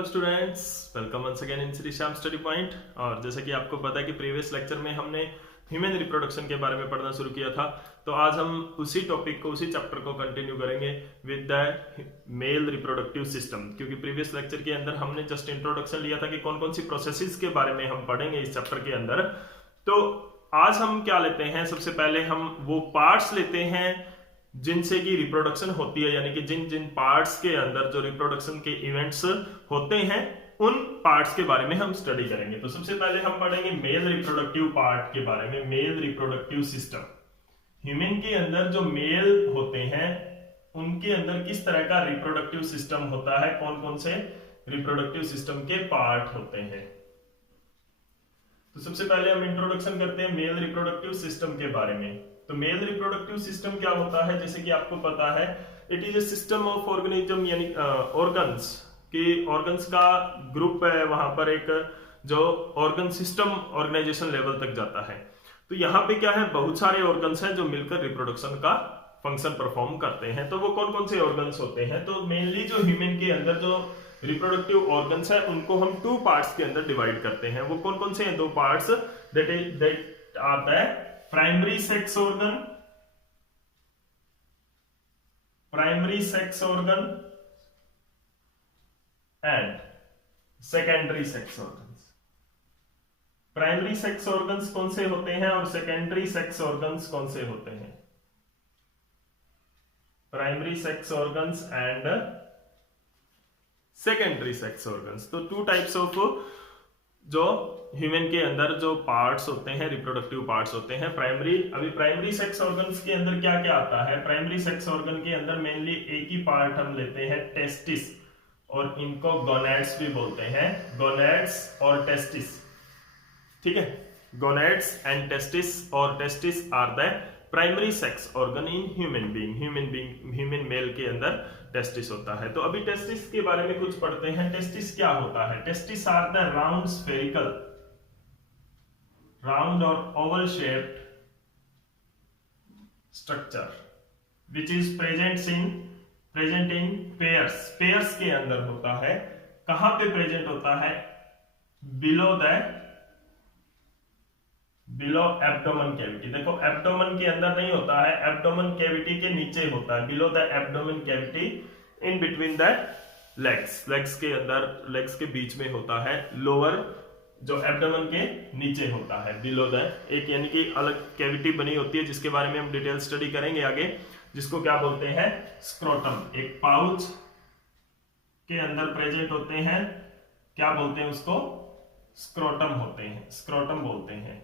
Hello students, welcome once again in Shri Shyam study point. और जैसे कि आपको पता है कि प्रीवियस लेक्चर में हमने ह्यूमन रिप्रोडक्शन के बारे में पढ़ना शुरू किया था, तो आज हम उसी टॉपिक को, उसी चैप्टर को कंटिन्यू करेंगे with the male reproductive system. क्योंकि प्रीवियस लेक्चर के अंदर हमने जस्ट इंट्रोडक्शन लिया था कि कौन कौन सी प्रोसेसेस के बारे में हम पढ़ेंगे इस चैप्टर के अंदर। तो आज हम क्या लेते हैं, सबसे पहले हम वो पार्ट्स लेते हैं जिनसे की रिप्रोडक्शन होती है, यानी कि जिन जिन पार्ट्स के अंदर जो रिप्रोडक्शन के इवेंट्स होते हैं उन पार्ट्स के बारे में हम स्टडी करेंगे। तो सबसे पहले हम पढ़ेंगे मेल रिप्रोडक्टिव पार्ट के बारे में, मेल रिप्रोडक्टिव सिस्टम। ह्यूमन के अंदर जो मेल होते हैं उनके अंदर किस तरह का रिप्रोडक्टिव सिस्टम होता है, कौन कौन से रिप्रोडक्टिव सिस्टम के पार्ट होते हैं। तो सबसे पहले हम इंट्रोडक्शन करते हैं मेल रिप्रोडक्टिव सिस्टम के बारे में। तो मेल रिप्रोडक्टिव सिस्टम क्या होता है, जैसे कि आपको पता है, it is a system of organism, यानी ऑर्गन्स की ऑर्गन्स का ग्रुप है। वहां पर एक जो ऑर्गन सिस्टम ऑर्गेनाइजेशन लेवल तक जाता है। तो यहाँ पे क्या है, बहुत सारे ऑर्गन्स हैं जो मिलकर रिप्रोडक्शन का फंक्शन परफॉर्म करते हैं। तो वो कौन कौन से ऑर्गन्स होते हैं, तो मेनली जो ह्यूमन के अंदर जो रिप्रोडक्टिव ऑर्गन्स है उनको हम टू पार्ट्स के अंदर डिवाइड करते हैं। वो कौन कौन से हैं, दो पार्ट्स, दैट आता है primary sex organ, primary sex organ and secondary sex organs. Primary sex organs कौन से होते हैं और सेकेंडरी सेक्स ऑर्गन्स कौन से होते हैं। Primary sex organs and secondary sex organs. तो टू टाइप्स ऑफ जो ह्यूमन के अंदर जो पार्ट्स होते हैं, रिप्रोडक्टिव पार्ट्स होते हैं। प्राइमरी सेक्स ऑर्गन्स के अंदर क्या क्या आता है, प्राइमरी सेक्स ऑर्गन के अंदर मेनली एक ही पार्ट हम लेते हैं, टेस्टिस, और इनको गोनेड्स भी बोलते हैं, गोनेड्स और टेस्टिस। ठीक है, गोनेड्स एंड टेस्टिस, और testis are the primary sex organ in human being. Human male के अंदर टेस्टिस होता है। तो अभी टेस्टिस के बारे में कुछ पढ़ते हैं। टेस्टिस क्या होता है, testis are the round spherical, round और oval shaped structure which is present in pairs. Pairs के अंदर होता है। कहां पे प्रेजेंट होता है, बिलो एब्डोमेन कैविटी। देखो एब्डोमेन के अंदर नहीं होता है, एब्डोमेन कैविटी के नीचे होता है, below the abdomen cavity, in between the legs. Legs के अंदर, लेग्स के बीच में होता है, लोअर जो एब्डोमेन के नीचे होता है, बिलो द, एक यानी कि अलग कैविटी बनी होती है जिसके बारे में हम डिटेल स्टडी करेंगे आगे, जिसको क्या बोलते हैं, स्क्रोटम। एक पाउच के अंदर प्रेजेंट होते हैं, क्या बोलते हैं उसको, स्क्रोटम होते हैं, स्क्रोटम बोलते हैं।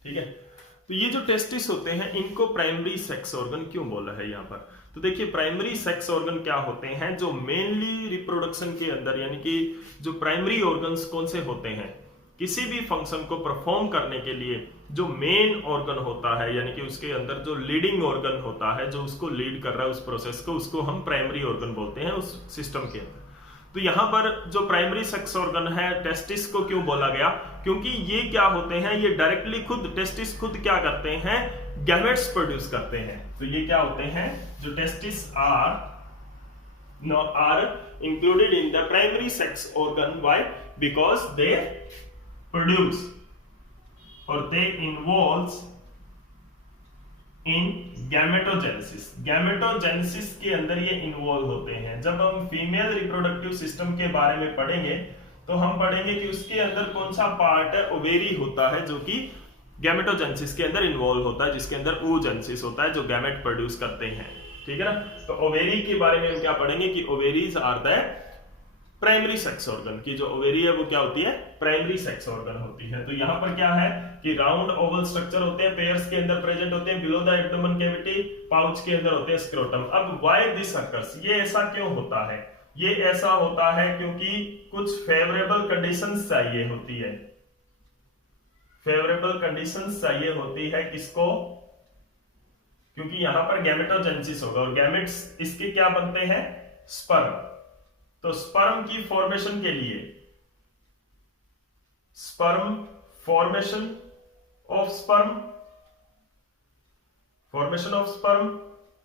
ठीक है, तो ये जो टेस्टिस होते हैं इनको प्राइमरी सेक्स ऑर्गन क्यों बोला है यहाँ पर। तो देखिए प्राइमरी सेक्स ऑर्गन क्या होते हैं, जो मेनली रिप्रोडक्शन के अंदर, यानी कि जो प्राइमरी ऑर्गन्स कौन से होते हैं, किसी भी फंक्शन को परफॉर्म करने के लिए जो मेन ऑर्गन होता है, यानी कि उसके अंदर जो लीडिंग ऑर्गन होता है, जो उसको लीड कर रहा है उस प्रोसेस को, उसको हम प्राइमरी ऑर्गन बोलते हैं उस सिस्टम के अंदर। तो यहां पर जो प्राइमरी सेक्स ऑर्गन है, टेस्टिस को क्यों बोला गया, क्योंकि ये क्या होते हैं, ये डायरेक्टली खुद टेस्टिस खुद क्या करते हैं, गैमेट्स प्रोड्यूस करते हैं। तो ये क्या होते हैं, जो testis are included in the primary sex organ. Why, because they produce और they involves in gametogenesis. Gametogenesis के अंदर ये इन्वॉल्व होते हैं। जब हम फीमेल रिप्रोडक्टिव सिस्टम के बारे में पढ़ेंगे तो हम पढ़ेंगे कि उसके अंदर कौन सा पार्ट है, ओवेरी होता है, जो कि गैमेटोजेनेसिस के अंदर इन्वॉल्व होता है, जिसके अंदर oogenesis होता है, जो गैमेट प्रोड्यूस करते हैं। ठीक है ना, तो ओवेरी के बारे में हम क्या पढ़ेंगे कि ovaries are the primary sex organ. की जो ओवेरी है वो क्या होती है, प्राइमरी सेक्स ऑर्गन होती है। तो यहाँ पर क्या है कि राउंड ओवल स्ट्रक्चर होते हैं, पेयर्स के अंदर प्रेजेंट होते हैं, below the abdomen cavity, pouch के अंदर होते हैं स्क्रोटम। अब व्हाई दिस अकर्स, ये ऐसा क्यों होता है, ये ऐसा होता है क्योंकि कुछ फेवरेबल कंडीशंस चाहिए होती है, फेवरेबल कंडीशंस चाहिए होती है किसको, क्योंकि यहां पर गैमेटोजेनेसिस होगा और गैमेट्स इसके क्या बनते हैं, स्पर्म। तो स्पर्म की फॉर्मेशन के लिए, sperm formation of sperm,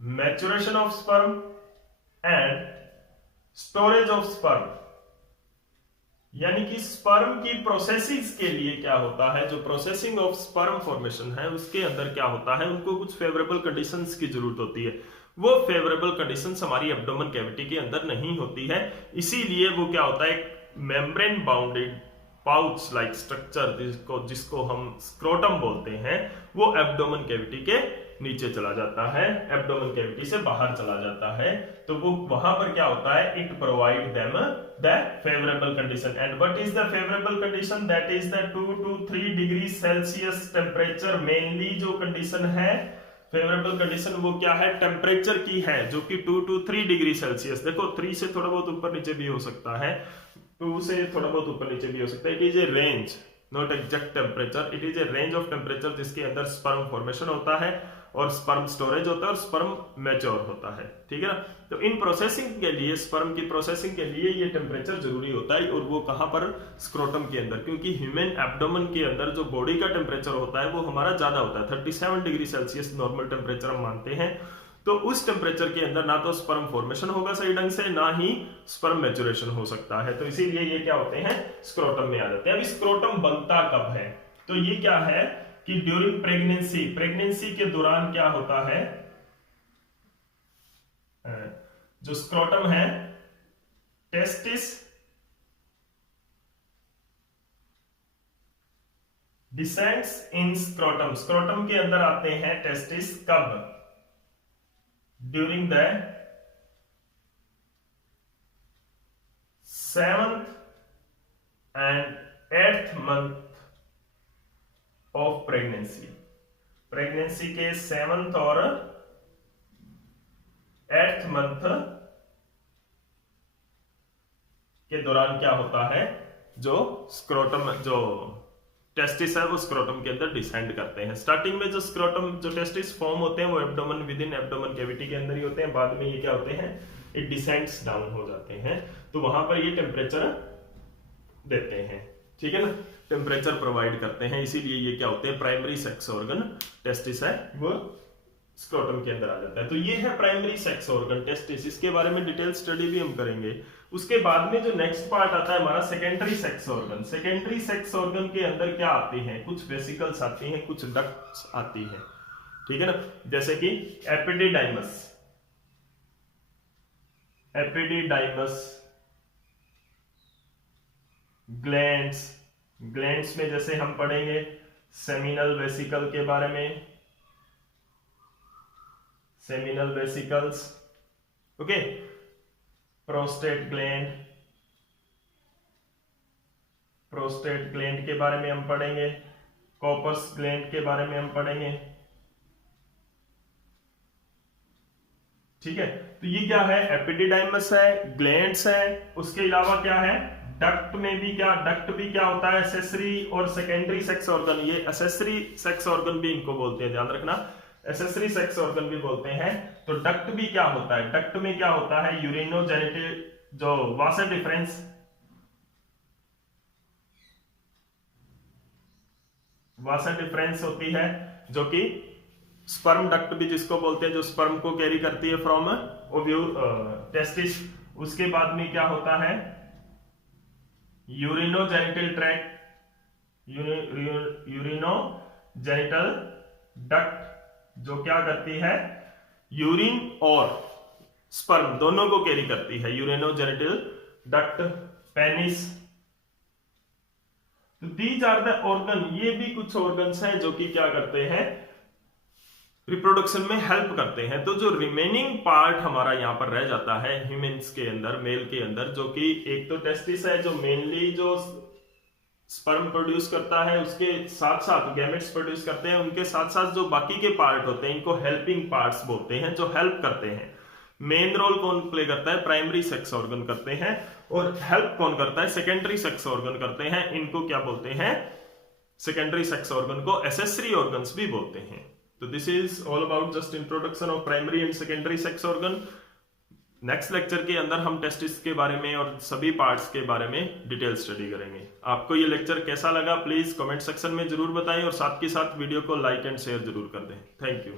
maturation of sperm and storage of sperm, यानी कि स्पर्म की प्रोसेसिंग के लिए क्या होता है, जो प्रोसेसिंग ऑफ स्पर्म फॉर्मेशन है उसके अंदर क्या होता है, उनको कुछ फेवरेबल कंडीशंस की जरूरत होती है। वो फेवरेबल कंडीशंस हमारी एब्डोमेन कैविटी के अंदर नहीं होती है, इसीलिए वो क्या होता है, एक membrane bounded pouch like structure जिसको हम स्क्रोटम बोलते हैं, वो एब्डोमेन कैविटी के नीचे चला जाता है, एब्डोमेन कैविटी से बाहर चला जाता है। तो वो वहां पर क्या होता है, it provide them the favourable condition. And what is the favourable condition, that is the 2 to 3 degree Celsius temperature. Mainly जो कंडीशन है फेवरेबल कंडीशन वो क्या है, टेम्परेचर की है, जो कि 2 to 3 डिग्री सेल्सियस। देखो 3 से थोड़ा बहुत ऊपर नीचे भी हो सकता है, 2 से थोड़ा बहुत ऊपर नीचे भी हो सकता है। It is a range, not exact temperature, it is a range of temperature जिसके अंदर स्पर्म फॉर्मेशन होता है और स्पर्म स्टोरेज होता है और स्पर्म मैच्योर होता है, ठीक है ना। तो इन प्रोसेसिंग के लिए, स्पर्म की प्रोसेसिंग के लिए ये टेम्परेचर जरूरी होता है, और वो कहां पर, स्क्रोटम के अंदर, क्योंकि ह्यूमन एब्डोमेन के अंदर जो बॉडी का टेम्परेचर होता है वो हमारा ज्यादा होता है, 37 डिग्री सेल्सियस नॉर्मल टेम्परेचर हम मानते हैं। तो उस टेम्परेचर के अंदर ना तो स्पर्म फॉर्मेशन होगा सही ढंग से, ना ही स्पर्म मैच्योरेशन हो सकता है, तो इसीलिए ये क्या होते हैं, स्क्रोटम में आ जाते हैं। अभी स्क्रोटम बनता कब है, तो ये क्या है कि ड्यूरिंग प्रेगनेंसी, प्रेगनेंसी के दौरान क्या होता है, जो स्क्रोटम है, टेस्टिस डिसेंड्स इन स्क्रोटम, स्क्रोटम के अंदर आते हैं टेस्टिस कब, during the 7th and 8th month of pregnancy. Pregnancy के 7th और 8th मंथ के दौरान क्या होता है, जो स्क्रोटम, जो टेस्टिस है वो स्क्रोटम के अंदर डिसेंड करते हैं। स्टार्टिंग में जो स्क्रोटम, जो टेस्टिस फॉर्म होते हैं वो abdomen, with in abdomen cavity के अंदर ही होते हैं, बाद में ये क्या होते हैं, इट डिसेंड्स डाउन हो जाते हैं, तो वहां पर ये टेम्परेचर देते हैं, ठीक है ना, टेम्परेचर प्रोवाइड करते हैं, इसीलिए ये क्या होते हैं, प्राइमरी सेक्स ऑर्गन टेस्टिस है वो स्क्रोटम के अंदर आ जाता है। तो ये है प्राइमरी सेक्स ऑर्गन टेस्टिस, इसके बारे में डिटेल स्टडी भी हम करेंगे। उसके बाद में जो नेक्स्ट पार्ट आता है हमारा secondary sex organ. Secondary sex organ के अंदर क्या आती हैं, कुछ वेसिकल्स आती हैं, कुछ डक्ट्स आती हैं, ठीक है ना, जैसे कि एपिडिडाइमस, एपिडिडाइमस ग्लैंड्स, ग्लैंड्स में जैसे हम पढ़ेंगे सेमिनल वेसिकल के बारे में, seminal vesicles, okay, prostate gland, prostate gland के बारे में हम पढ़ेंगे, कॉर्पस ग्लैंड के बारे में हम पढ़ेंगे, ठीक है। तो ये क्या है, एपिडिडाइमस है, ग्लैंड्स है, उसके अलावा क्या है, डक्ट में भी क्या, डक्ट भी क्या होता है, एसेसरी और सेकेंडरी सेक्स ऑर्गन, ये एसेसरी सेक्स ऑर्गन भी इनको बोलते हैं, ध्यान रखना, एसेसरी सेक्स ऑर्गन भी बोलते हैं। तो डक्ट भी क्या होता है, डक्ट में क्या होता है, यूरिनोजेनिटल, जो वासा डिफरेंस, वासा डिफरेंस होती है, जो कि स्पर्म डक्ट भी जिसको बोलते हैं, जो स्पर्म को कैरी करती है फ्रॉम टेस्टिस। उसके बाद में क्या होता है, यूरिनोजेनिटल ट्रैक्ट, यूरिनोजेनिटल डक्ट, जो क्या करती है, यूरिन और स्पर्म दोनों को कैरी करती है, यूरिनोजेनिटल डक्ट, पेनिस। तो दीज आर द ऑर्गन, ये भी कुछ ऑर्गन्स हैं जो कि क्या करते हैं, रिप्रोडक्शन में हेल्प करते हैं। तो जो रिमेनिंग पार्ट हमारा यहां पर रह जाता है ह्यूमंस के अंदर, मेल के अंदर, जो कि एक तो टेस्टिस है जो मेनली जो स्पर्म प्रोड्यूस करता है, उसके साथ साथ गैमेट्स प्रोड्यूस करते हैं, उनके साथ साथ जो बाकी के पार्ट होते हैं इनको हेल्पिंग पार्ट्स बोलते हैं, जो हेल्प करते हैं। मेन रोल कौन प्ले करता है, प्राइमरी सेक्स ऑर्गन करते हैं, और हेल्प कौन करता है, सेकेंडरी सेक्स ऑर्गन करते हैं। इनको क्या बोलते हैं, सेकेंडरी सेक्स ऑर्गन को एसेसरी ऑर्गन्स भी बोलते हैं। तो this is all about just introduction of primary and secondary sex organ. Next lecture के अंदर हम टेस्टिस के बारे में और सभी पार्ट्स के बारे में डिटेल स्टडी करेंगे। आपको ये लेक्चर कैसा लगा प्लीज कमेंट सेक्शन में जरूर बताएं, और साथ के साथ वीडियो को लाइक एंड शेयर जरूर कर दें। Thank you.